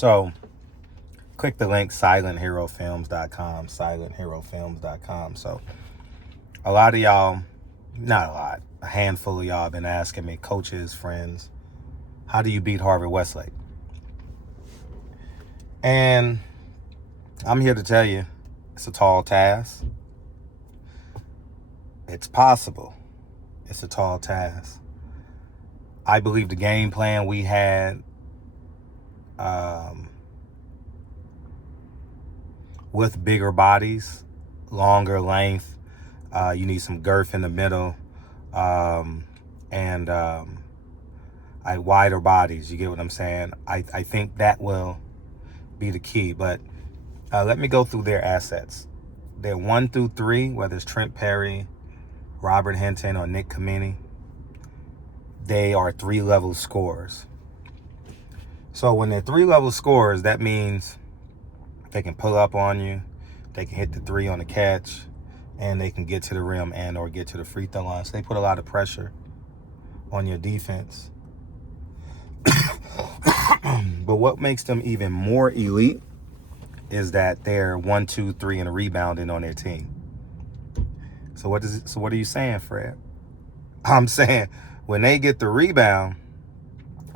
So click the link, silentheroFilms.com, silentheroFilms.com. So a lot of y'all, not a lot, a handful of y'all have been asking me, coaches, friends, how do you beat Harvard-Westlake? And I'm here to tell you, it's a tall task. It's possible. It's a tall task. I believe the game plan we had with bigger bodies, longer length, you need some girth in the middle, and wider bodies. You get what I'm saying? I think that will be the key. But let me go through their assets. They're 1 through 3, whether it's Trent Perry, Robert Hinton, or Nick Khamenia. They are 3-level scorers. So when they're 3-level scorers, that means they can pull up on you, they can hit the 3 on the catch, and they can get to the rim and or get to the free throw line. So they put a lot of pressure on your defense. But what makes them even more elite is that they're 1, 2, 3 and rebounding on their team. So what are you saying, Fred? I'm saying when they get the rebound,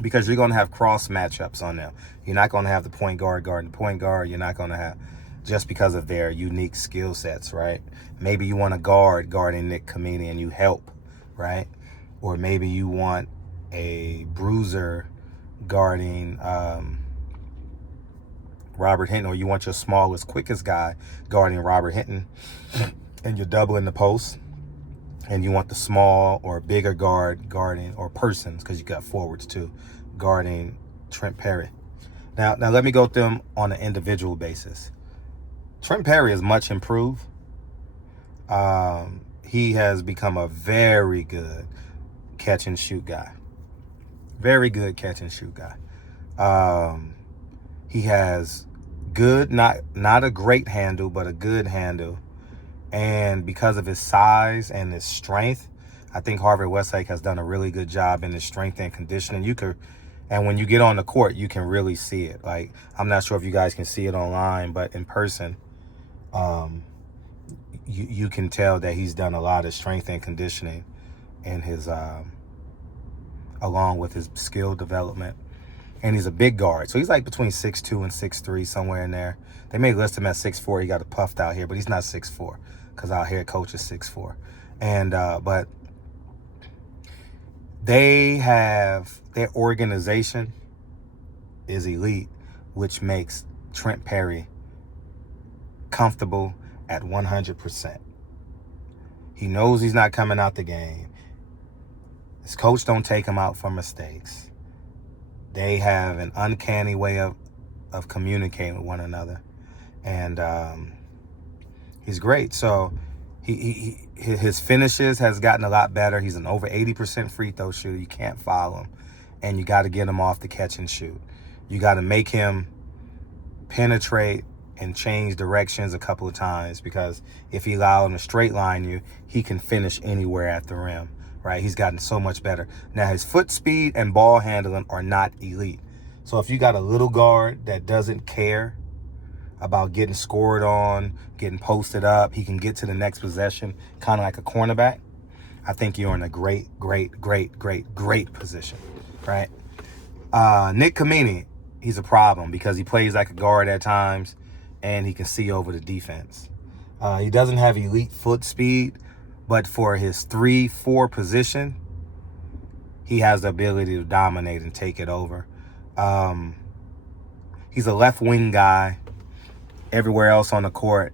because you're going to have cross matchups on them. You're not going to have the point guard guarding the point guard. You're not going to have, just because of their unique skill sets, right? Maybe you want a guard guarding Nick Khamenia and you help, right? Or maybe you want a bruiser guarding Robert Hinton, or you want your smallest, quickest guy guarding Robert Hinton, and you're doubling the post, and you want the small or bigger guard guarding, or persons, because you got forwards too, guarding Trent Perry. Now let me go through them on an individual basis. Trent Perry is much improved. He has become a very good catch and shoot guy. Very good catch and shoot guy. He has good, not a great handle, but a good handle. And because of his size and his strength, I think Harvard-Westlake has done a really good job in his strength and conditioning. And when you get on the court, you can really see it. Like, I'm not sure if you guys can see it online, but in person, you can tell that he's done a lot of strength and conditioning in his, along with his skill development. And he's a big guard. So he's like between 6'2 and 6'3, somewhere in there. They may list him at 6'4. He got it puffed out here, but he's not 6'4 because our head coach is 6'4. And, but they have, their organization is elite, which makes Trent Perry comfortable at 100%. He knows he's not coming out the game. His coach don't take him out for mistakes. They have an uncanny way of communicating with one another. And he's great. So his finishes has gotten a lot better. He's an over 80% free throw shooter. You can't foul him. And you got to get him off the catch and shoot. You got to make him penetrate and change directions a couple of times, because if he allows him to straight line you, he can finish anywhere at the rim. Right? He's gotten so much better. Now, his foot speed and ball handling are not elite. So if you got a little guard that doesn't care about getting scored on, getting posted up, he can get to the next possession, kind of like a cornerback, I think you're in a great position, right? Nick Khamenia, he's a problem because he plays like a guard at times, and he can see over the defense. He doesn't have elite foot speed, but for his 3-4 position, he has the ability to dominate and take it over. He's a left wing guy. Everywhere else on the court,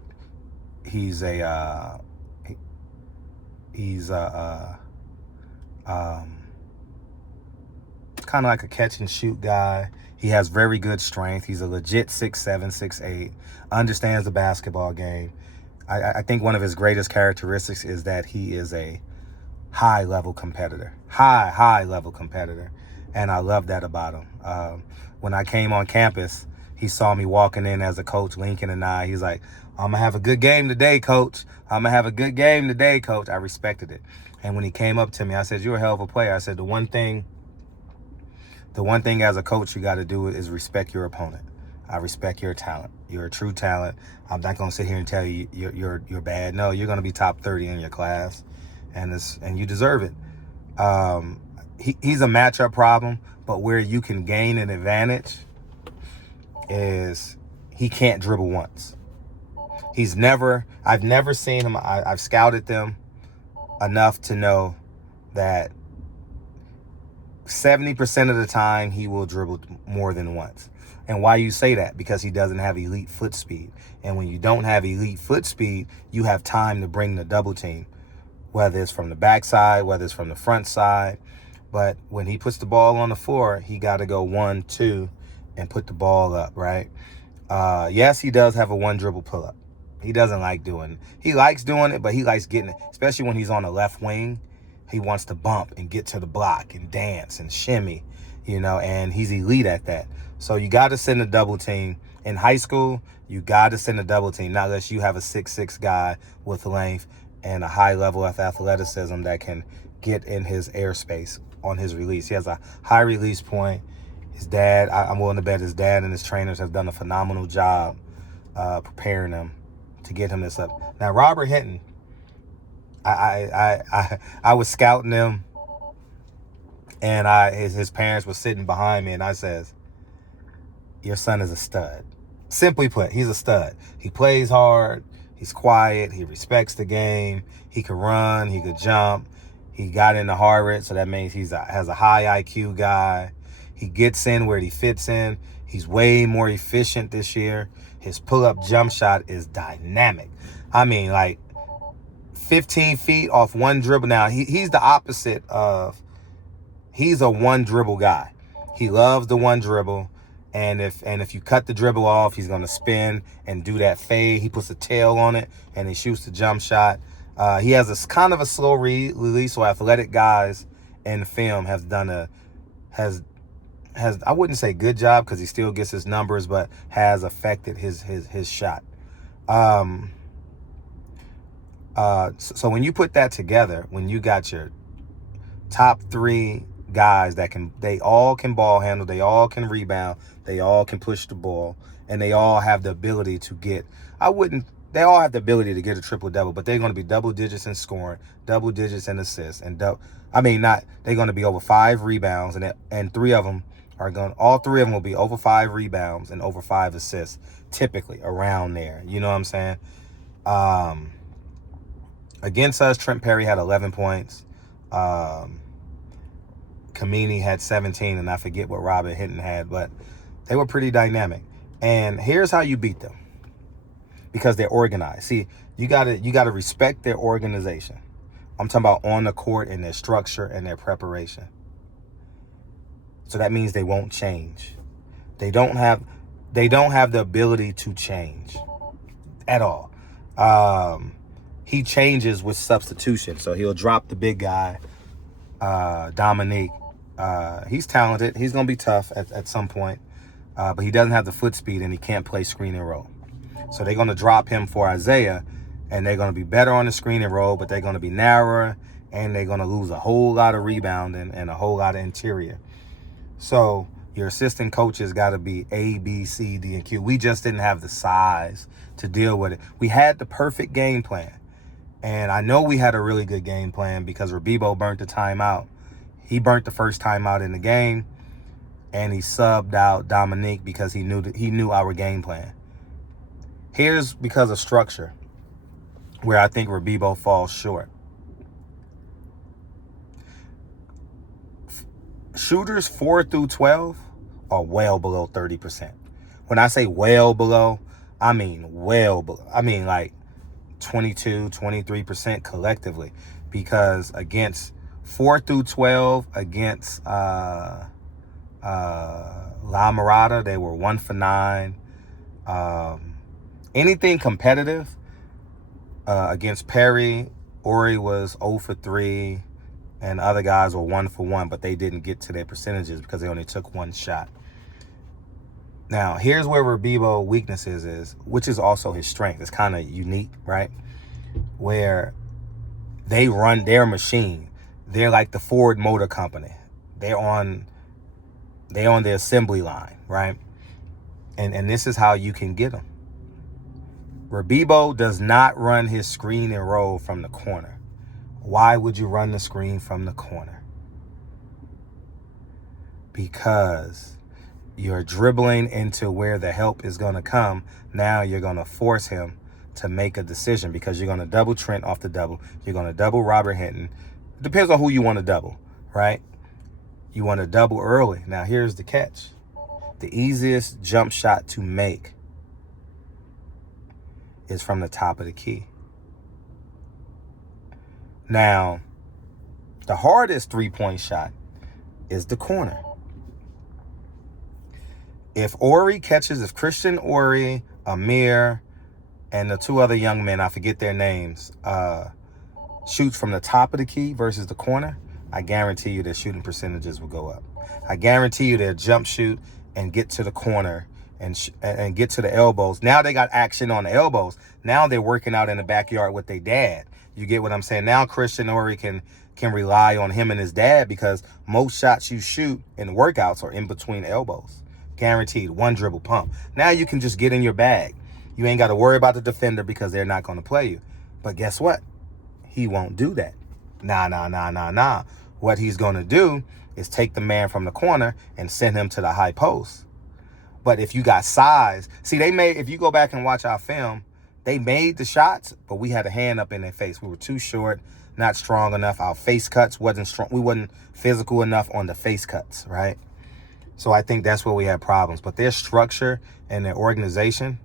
he's kind of like a catch and shoot guy. He has very good strength. He's a legit 6'7", 6'8", understands the basketball game. I think one of his greatest characteristics is that he is a high-level competitor. High-level competitor. And I love that about him. When I came on campus, he saw me walking in as a coach, Lincoln and I. He's like, I'm going to have a good game today, coach. I'm going to have a good game today, coach. I respected it. And when he came up to me, I said, you're a hell of a player. I said, the one thing as a coach you got to do is respect your opponent. I respect your talent. You're a true talent. I'm not going to sit here and tell you you're bad. No, you're going to be top 30 in your class, and you deserve it. He's a matchup problem, but where you can gain an advantage is he can't dribble once. I've never seen him. I've scouted them enough to know that 70% of the time he will dribble more than once. And why you say that? Because he doesn't have elite foot speed. And when you don't have elite foot speed, you have time to bring the double team, whether it's from the backside, whether it's from the front side. But when he puts the ball on the floor, he got to go 1, 2, and put the ball up, right? Yes, he does have a one dribble pull up. He doesn't like doing it. He likes doing it, but he likes getting it, especially when he's on the left wing. He wants to bump and get to the block and dance and shimmy, and he's elite at that. So you got to send a double team. In high school, you got to send a double team, not unless you have a 6'6" guy with length and a high level of athleticism that can get in his airspace on his release. He has a high release point. His dad, I'm willing to bet his dad and his trainers have done a phenomenal job preparing him to get him this up. Now, Robert Hinton, I was scouting him, and his parents were sitting behind me, and I says, your son is a stud. Simply put, he's a stud. He plays hard. He's quiet. He respects the game. He could run. He could jump. He got into Harvard, so that means has a high IQ guy. He gets in where he fits in. He's way more efficient this year. His pull-up jump shot is dynamic. I mean, like 15 feet off one dribble. Now, he's the opposite of, he's a one dribble guy. He loves the one dribble. And if you cut the dribble off, he's going to spin and do that fade. He puts a tail on it, and he shoots the jump shot. He has a kind of a slow release, so athletic guys in film has I wouldn't say good job because he still gets his numbers, but has affected his shot. So when you put that together, when you got your top 3 guys they all can ball handle, they all can rebound, they all can push the ball, and they all have the ability to get, they all have the ability to get a triple-double, but they're going to be double digits in scoring, double digits in assists, and they're going to be over 5 rebounds, and 3 of them all 3 of them will be over 5 rebounds and over 5 assists, typically around there. You know what I'm saying? Against us, Trent Perry had 11 points. Khamenia had 17, and I forget what Robert Hinton had, but they were pretty dynamic. And here's how you beat them. Because they're organized. See, you gotta respect their organization. I'm talking about on the court and their structure and their preparation. So that means they won't change. They don't have the ability to change at all. He changes with substitution. So he'll drop the big guy, Dominique. He's talented. He's gonna be tough at some point. But he doesn't have the foot speed, and he can't play screen and roll. So they're going to drop him for Isaiah, and they're going to be better on the screen and roll, but they're going to be narrower, and they're going to lose a whole lot of rebounding and a whole lot of interior. So your assistant coaches got to be A, B, C, D, and Q. We just didn't have the size to deal with it. We had the perfect game plan, and I know we had a really good game plan because Rebibo burnt the timeout. He burnt the first timeout in the game, and he subbed out Dominique because he knew our game plan. Here's because of structure where I think Rebibo falls short. Shooters 4 through 12 are well below 30%. When I say well below, I mean well below. I mean like 22, 23% collectively, because against 4 through 12 against La Mirada, they were 1 for 9. Anything competitive against Perry, Ori was 0 for 3, and other guys were 1 for 1, but they didn't get to their percentages because they only took 1 shot. Now, here's where Rebibo weaknesses is, which is also his strength. It's kind of unique, right? Where they run their machine. They're like the Ford Motor Company. They're on the assembly line, right? And this is how you can get them. Rebibo does not run his screen and roll from the corner. Why would you run the screen from the corner? Because you're dribbling into where the help is going to come. Now you're going to force him to make a decision because you're going to double Trent off the double. You're going to double Robert Hinton. It depends on who you want to double, right? You want to double early. Now, here's the catch. The easiest jump shot to make is from the top of the key. Now, the hardest three-point shot is the corner. If Christian Ori, Amir, and the two other young men, I forget their names, shoots from the top of the key versus the corner, I guarantee you their shooting percentages will go up. I guarantee you they'll jump shoot and get to the corner and get to the elbows. Now they got action on the elbows. Now they're working out in the backyard with their dad. You get what I'm saying? Now Christian Ori can rely on him and his dad because most shots you shoot in workouts are in between elbows. Guaranteed. One dribble pump. Now you can just get in your bag. You ain't got to worry about the defender because they're not going to play you. But guess what? He won't do that. Nah. What he's going to do is take the man from the corner and send him to the high post. But if you got size, see, if you go back and watch our film, they made the shots, but we had a hand up in their face. We were too short, not strong enough. Our face cuts wasn't strong. We wasn't physical enough on the face cuts, right? So I think that's where we had problems. But their structure and their organization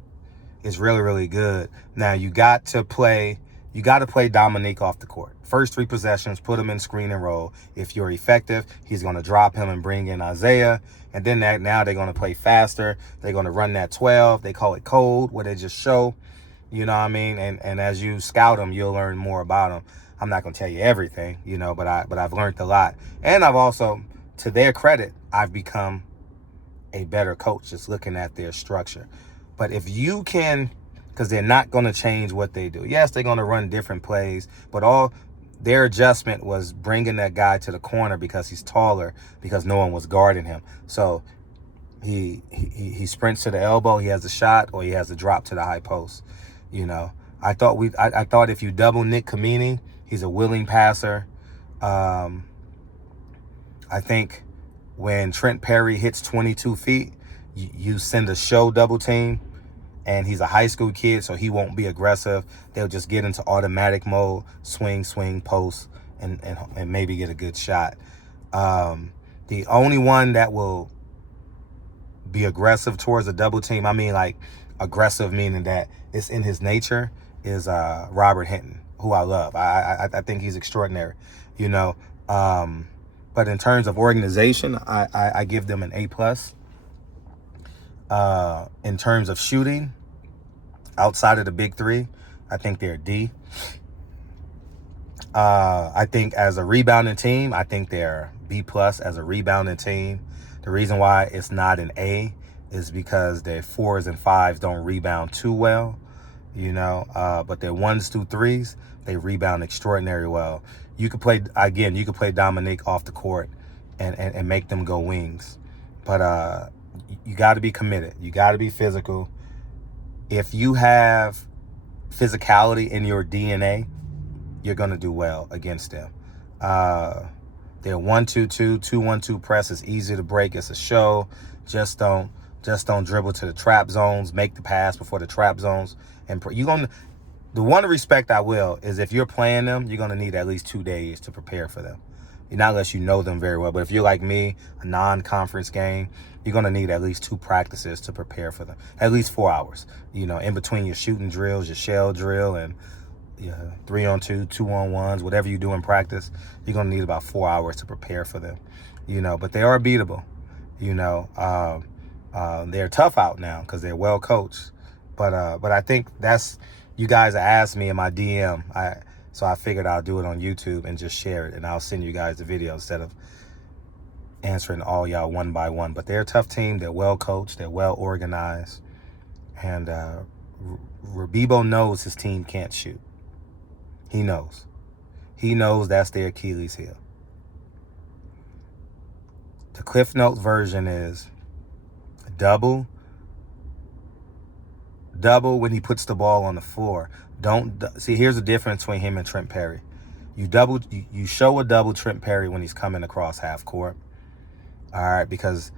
is really, really good. Now you got to play Dominique off the court. First 3 possessions, put him in screen and roll. If you're effective, he's going to drop him and bring in Isaiah. And then now they're going to play faster. They're going to run that 12. They call it code, where they just show, you know what I mean? And as you scout them, you'll learn more about them. I'm not going to tell you everything, but I've learned a lot. And I've also, to their credit, I've become a better coach just looking at their structure. But if you can, because they're not going to change what they do. Yes, they're going to run different plays, but all their adjustment was bringing that guy to the corner because he's taller, because no one was guarding him. So he sprints to the elbow, he has a shot, or he has a drop to the high post. I thought if you double Nick Khamenia, he's a willing passer. I think when Trent Perry hits 22 feet, you send a show double team. And he's a high school kid, so he won't be aggressive. They'll just get into automatic mode, swing, post, and maybe get a good shot. The only one that will be aggressive towards a double team, I mean like aggressive meaning that it's in his nature, is Robert Hinton, who I love. I think he's extraordinary, But in terms of organization, I give them an A+. In terms of shooting, outside of the big 3, I think they're D. I think as a rebounding team, I think they're B+ as a rebounding team. The reason why it's not an A is because their 4s and 5s don't rebound too well, but their 1s, 2, 3s, they rebound extraordinarily well. You could play Dominique off the court and make them go wings. But you got to be committed. You got to be physical. If you have physicality in your DNA, you're going to do well against them. Their 1-2-2, 2-1-2 press is easy to break. It's a show. Just don't dribble to the trap zones. Make the pass before the trap zones. And the one respect I will is if you're playing them, you're going to need at least 2 days to prepare for them. Not unless you know them very well. But if you're like me, a non-conference game, you're going to need at least 2 practices to prepare for them. At least 4 hours, in between your shooting drills, your shell drill, and 3-on-2, 2-on-1s, whatever you do in practice, you're going to need about 4 hours to prepare for them, But they are beatable, They're tough out now because they're well coached. But I think that's, you guys asked me in my DM, so I figured I'll do it on YouTube and just share it, and I'll send you guys the video instead of answering all y'all one by one. But they're a tough team. They're well coached. They're well organized. And Rebibo knows his team can't shoot. He knows. He knows that's their Achilles heel. The Cliff Notes version is double Double when he puts the ball on the floor. Don't see. Here's the difference between him and Trent Perry. You show a double Trent Perry when he's coming across half court. All right, because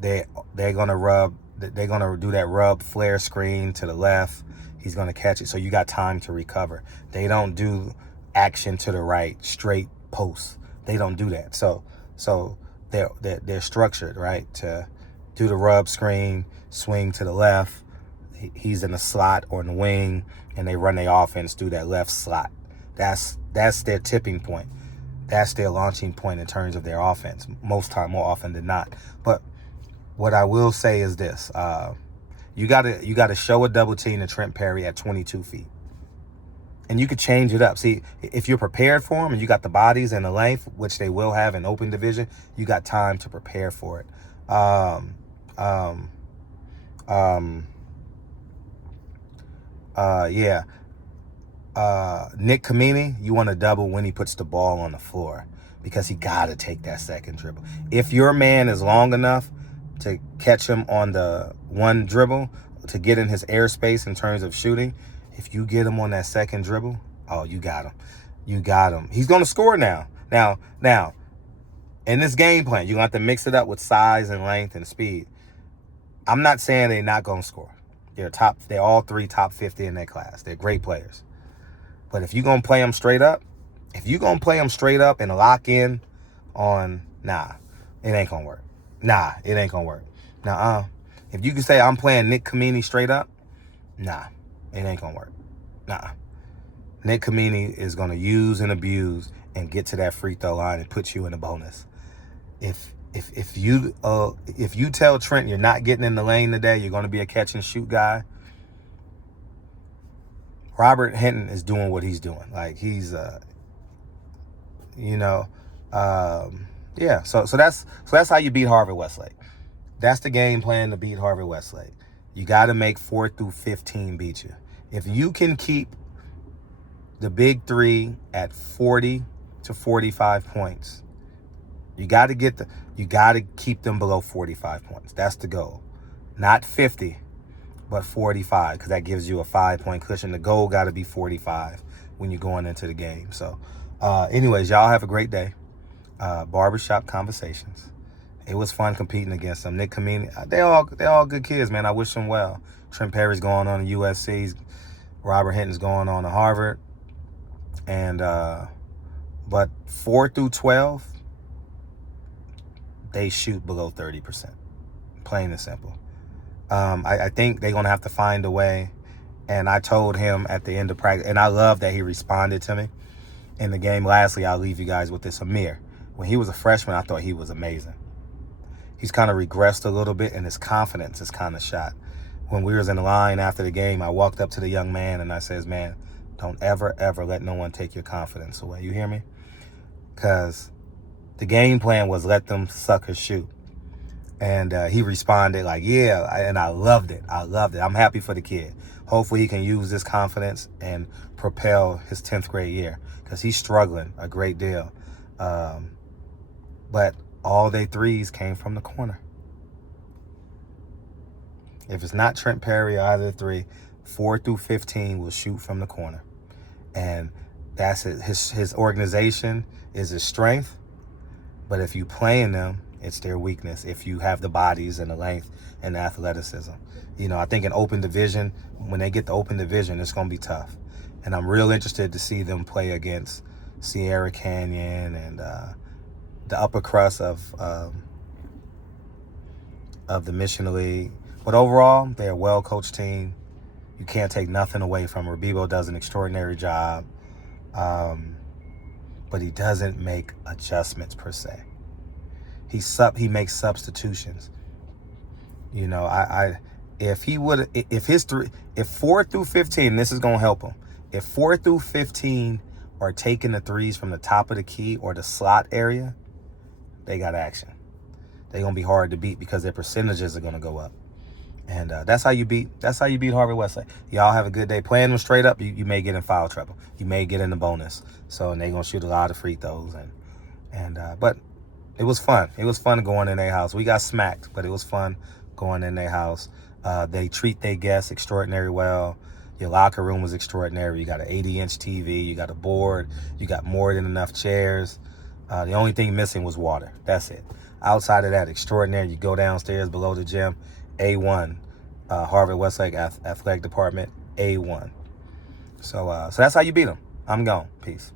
they're gonna do that rub flare screen to the left. He's gonna catch it, so you got time to recover. They don't do action to the right, straight post. They don't do that. So they're structured, right, to do the rub screen, swing to the left. He's in the slot or in the wing, and they run their offense through that left slot. That's their tipping point. That's their launching point in terms of their offense. More often than not. But what I will say is this: you gotta show a double team to Trent Perry at 22 feet, and you could change it up. See, if you're prepared for him and you got the bodies and the length, which they will have in open division, you got time to prepare for it. Nick Khamenia, you want to double when he puts the ball on the floor, because he got to take that second dribble. If your man is long enough to catch him on the one dribble, to get in his airspace in terms of shooting, if you get him on that second dribble, oh, you got him. You got him. He's going to score now. Now, in this game plan, you're going to have to mix it up with size and length and speed. I'm not saying they're not going to score. They're all three top 50 in their class. They're great players. But if you're going to play them straight up, and lock in on, it ain't going to work. It ain't going to work. If you can say I'm playing Nick Khamenia straight up, it ain't going to work. Nick Khamenia is going to use and abuse and get to that free throw line and put you in a bonus. If you tell Trent you're not getting in the lane today, you're going to be a catch and shoot guy, Robert Hinton is doing what he's doing. Like, he's, So that's how you beat Harvard Westlake. That's the game plan to beat Harvard Westlake. You got to make 4 through 15 beat you. If you can keep the big three at 40 to 45 points, you got to keep them below 45 points. That's the goal. Not 50, but 45, because that gives you a 5-point cushion. The goal got to be 45 when you're going into the game. So, anyways, y'all have a great day. Barbershop Conversations. It was fun competing against them. Nick Khamenia, they all good kids, man. I wish them well. Trent Perry's going on to USC. Robert Hinton's going on to Harvard. And but 4 through 12, they shoot below 30%. Plain and simple. I think they're going to have to find a way. And I told him at the end of practice, and I love that he responded to me in the game. Lastly, I'll leave you guys with this. Amir, when he was a freshman, I thought he was amazing. He's kind of regressed a little bit, and his confidence is kind of shot. When we was in the line after the game, I walked up to the young man, and I says, man, don't ever, ever let no one take your confidence away. You hear me? Because the game plan was let them suckers shoot. And he responded like, yeah, and I loved it. I'm happy for the kid. Hopefully he can use this confidence and propel his 10th grade year, because he's struggling a great deal. But all they threes came from the corner. If it's not Trent Perry or either three, 4 through 15 will shoot from the corner. And that's it. His organization is his strength. But if you play in them, it's their weakness. If you have the bodies and the length and the athleticism. I think in open division, when they get to open division, it's going to be tough. And I'm real interested to see them play against Sierra Canyon and the upper crust of the Mission League. But overall, they're a well-coached team. You can't take nothing away from them. Rebibo does an extraordinary job. But he doesn't make adjustments per se. He makes substitutions. If 4 through 15, this is going to help him. If 4 through 15 are taking the threes from the top of the key or the slot area, they got action. They're going to be hard to beat because their percentages are going to go up. And that's how you beat Harvard Westlake. Y'all have a good day. Playing them straight up, you may get in foul trouble. You may get in the bonus. So, and they're going to shoot a lot of free throws. But it was fun. It was fun going in their house. We got smacked, but it was fun going in their house. They treat their guests extraordinary well. Your locker room was extraordinary. You got an 80-inch TV. You got a board. You got more than enough chairs. The only thing missing was water. That's it. Outside of that, extraordinary. You go downstairs below the gym, A1. Harvard Westlake Athletic Department, A1. So that's how you beat them. I'm gone. Peace.